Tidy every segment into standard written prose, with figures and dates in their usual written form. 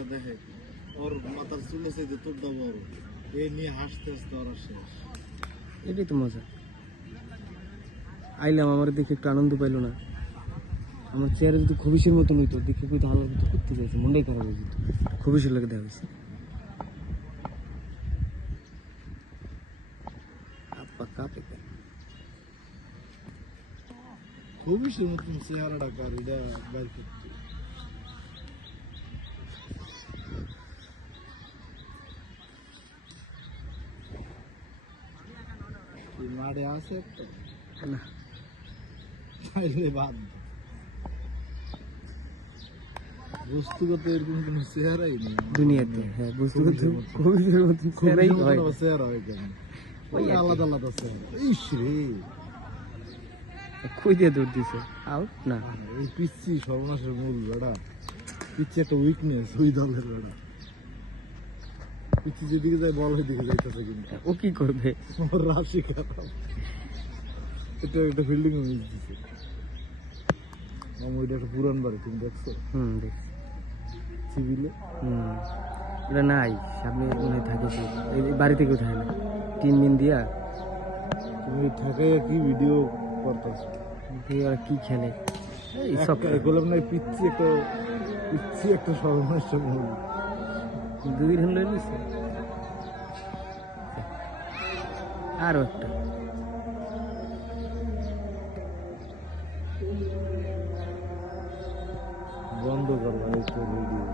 চেহারা দেখে ওর মাথার চুলে চাইতে তোর দা বড় এই নিয়ে হাসতে হাসতে ওরা শেষ। এটাই তো মজা। আইলাম আমার দেখে একটু আনন্দ পাইলো না। আমার চেহারা যদি খবিসের মতন হইতো দেখে কই হালার মতো করতে চাইছে, মনটাই খারাপ হয়ে যেত। খবিসের লাগে দেখা হয়েছে আপা কাপে খুবই মতন চেহারাটা কার এটা বের করতে মাঠে আছে না তাইলে বাদ বস্তুগত এরকম কোন চেহারাই নেই দুনিয়াতে। হ্যাঁ বস্তুগত খবিসের মতন চেহারাই হয়, চেহারা হয় কেন ওই আলাদা আলাদা চেহারা। ইস রে কই দিয়ে দৌড় দিছে আউট না। এই পিচ্ছি সর্বনাশের মূল বেড়া, পিচ্ছি একটা উইকনেস ওই দলের বেড়া। পিচ্ছি যেদিকে যায় বল ওইদিকে যাইতেছে, কিন্তু ও কি করবে? ওর রাশি খারাপ। এটা একটা ফিল্ডিং মিস দিছে। ওইটা একটা পুরান বাড়ি, তুমি দেখছো? দেখছি সিভিলে ওটা নাই সামনে মনে হয় থাকে, এই বাড়িতে কেউ থাকে না, টিন মিন দিয়া। তুমি ঢাকায় কি ভিডিও করতেছো? দিয়ে ওরা কি খেলে এই সব এগুলো না পিচ্ছি একটা সর্বনাশের মূল। 2 রান লয়ে নিছে। আরো একটা বন্ধ করবা এই তো ভিডিও।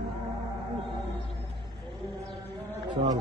চল।